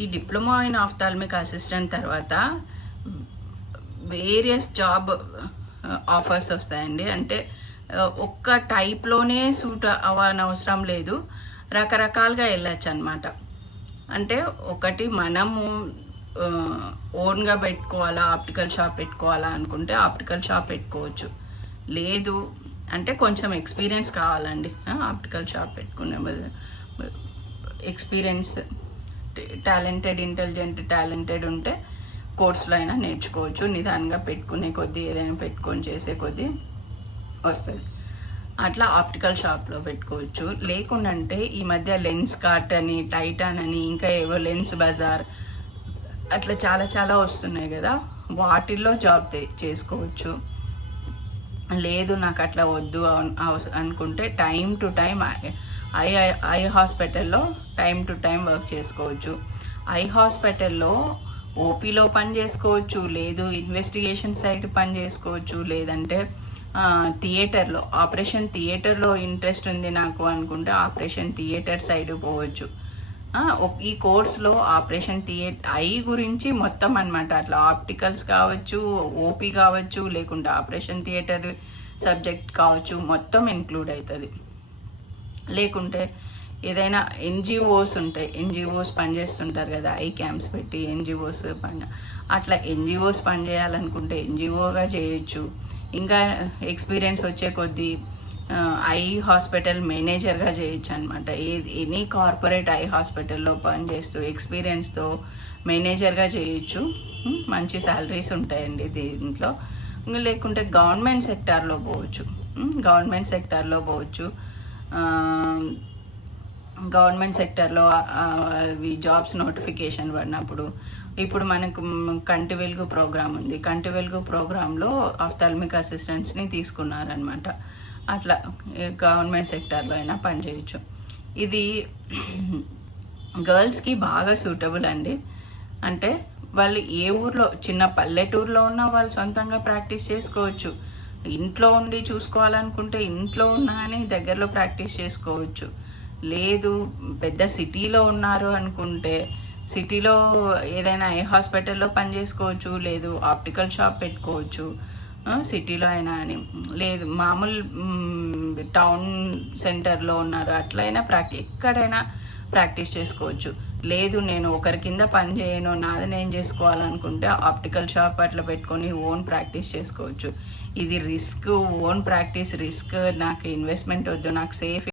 ఈ diploma in ophthalmic assistant తర్వాత various job offers వస్తాయండి. అంటే ఒక్క టైప్లోనే సూట్ అవ్వనవసరం లేదు, రకరకాలుగా వెళ్ళచ్చు అనమాట. అంటే ఒకటి మనము ఓన్గా పెట్టుకోవాలా, ఆప్టికల్ షాప్ పెట్టుకోవాలా అనుకుంటే ఆప్టికల్ షాప్ పెట్టుకోవచ్చు. లేదు అంటే కొంచెం ఎక్స్పీరియన్స్ కావాలండి. ఆప్టికల్ షాప్ పెట్టుకునే ఎక్స్పీరియన్స్, టాలెంటెడ్ ఉంటే కోర్సులో అయినా నేర్చుకోవచ్చు. నిదానంగా పెట్టుకునే కొద్దీ, ఏదైనా పెట్టుకొని చేసే కొద్దీ వస్తుంది. అట్లా ఆప్టికల్ షాప్లో పెట్టుకోవచ్చు. లేకుండంటే ఈ మధ్య లెన్స్ కార్ట్ అని, టైటాన్ అని, ఇంకా ఏవో లెన్స్ బజార్, అట్లా చాలా వస్తున్నాయి కదా, వాటిల్లో జాబ్ చేసుకోవచ్చు. లేదు నాకు అట్లా వద్దు అనుకుంటే టైం టు టైం ఐ హాస్పిటల్లో టైం టు టైం వర్క్ చేసుకోవచ్చు. ఐ హాస్పిటల్లో ఓపీలో పని చేసుకోవచ్చు, లేదు ఇన్వెస్టిగేషన్ సైడ్ పని చేసుకోవచ్చు, లేదంటే థియేటర్లో, ఆపరేషన్ థియేటర్లో ఇంట్రెస్ట్ ఉంది నాకు అనుకుంటే ఆపరేషన్ థియేటర్ సైడ్ పోవచ్చు. ఈ కోర్స్లో ఆపరేషన్ ఐ గురించి మొత్తం అనమాట. అట్లా ఆప్టికల్స్ కావచ్చు, ఓపీ కావచ్చు, లేకుంటే ఆపరేషన్ థియేటర్ సబ్జెక్ట్ కావచ్చు, మొత్తం ఇంక్లూడ్ అవుతుంది. లేకుంటే ఏదైనా ఎన్జిఓస్ ఉంటాయి, ఎన్జిఓస్ పనిచేస్తుంటారు కదా, ఐ క్యాంప్స్ పెట్టి ఎన్జిఓస్ అట్లా ఎన్జిఓస్ పనిచేయాలనుకుంటే ఎన్జిఓగా చేయొచ్చు. ఇంకా ఎక్స్పీరియన్స్ వచ్చే కొద్దీ ఐ హాస్పిటల్ మేనేజర్గా చేయొచ్చు అనమాట. ఎనీ కార్పొరేట్ ఐ హాస్పిటల్లో పనిచేస్తూ ఎక్స్పీరియన్స్తో మేనేజర్గా చేయొచ్చు. మంచి శాలరీస్ ఉంటాయండి దీంట్లో. లేకుంటే గవర్నమెంట్ సెక్టార్లో పోవచ్చు. గవర్నమెంట్ సెక్టర్లో అవి జాబ్స్ నోటిఫికేషన్ పడినప్పుడు, ఇప్పుడు మనకు కంటి వెలుగు ప్రోగ్రామ్ ఉంది, కంటి వెలుగు ప్రోగ్రాంలో ఆఫ్థాల్మిక్ అసిస్టెంట్స్ని తీసుకున్నారనమాట. అట్లా గవర్నమెంట్ సెక్టార్లో అయినా పనిచేయచ్చు. ఇది గర్ల్స్కి బాగా సూటబుల్ అండి. అంటే వాళ్ళు ఏ ఊర్లో, చిన్న పల్లెటూరులో ఉన్నా వాళ్ళు సొంతంగా ప్రాక్టీస్ చేసుకోవచ్చు. ఇంట్లో ఉండి చూసుకోవాలనుకుంటే ఇంట్లో ఉన్నా అని దగ్గరలో ప్రాక్టీస్ చేసుకోవచ్చు. లేదు పెద్ద సిటీలో ఉన్నారు అనుకుంటే సిటీలో ఏదైనా ఐ హాస్పిటల్లో పని చేసుకోవచ్చు, లేదు ఆప్టికల్ షాప్ పెట్టుకోవచ్చు సిటీలో అయినా అని. లేదు మామూలు టౌన్ సెంటర్లో ఉన్నారు అట్లయినా ఎక్కడైనా ప్రాక్టీస్ చేసుకోవచ్చు. లేదు నేను ఒకరి కింద పని చేయను, నాది నేను చేసుకోవాలనుకుంటే ఆప్టికల్ షాప్ అట్లా పెట్టుకొని ఓన్ ప్రాక్టీస్ చేసుకోవచ్చు. ఇది రిస్క్, ఓన్ ప్రాక్టీస్ రిస్క్. నాకు ఇన్వెస్ట్మెంట్ వద్దు, నాకు సేఫ్